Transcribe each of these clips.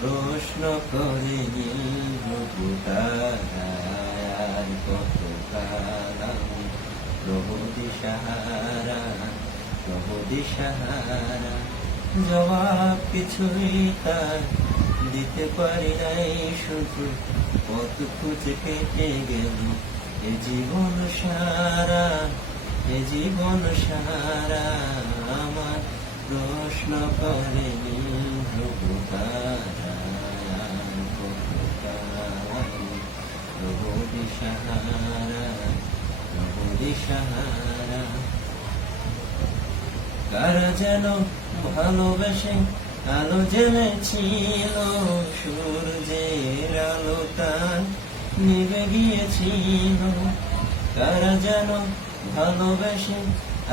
প্রশ্ন করেনি ভুটার কত কালাম প্রভু দিশাহারা প্রভু দিশাহারা জবাব কিছুই তার দিতে পারি নাই শুধু পথ খুঁজে কেটে গেল এ জীবন সারা এ জীবন সারা আমার প্রশ্ন করেনি প্রভু তারা প্রভু দিশাহারা প্রভু দিশাহারা কারা যেন ভালোবেসে আলো জ্বেলেছিল সূর্যের আলো তার নিভে গিয়েছিল কারা যেন ভালোবেসে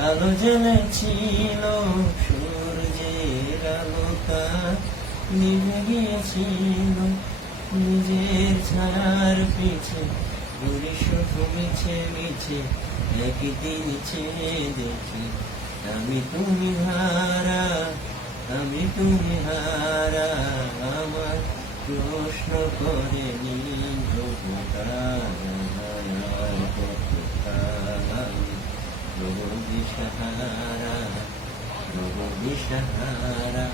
আলো জ্বেলেছিল সূর্যের আলো তার নিভে গিয়েছিল নিজের ছায়ার পিছে ঘুরি শুধু মিছে মিছে একদিন চেয়ে দেখি আমি তুমি হারা আমি তুমি হারা আমার প্রশ্ন করেনি প্রভু দিশাহারা প্রভু দিশাহারা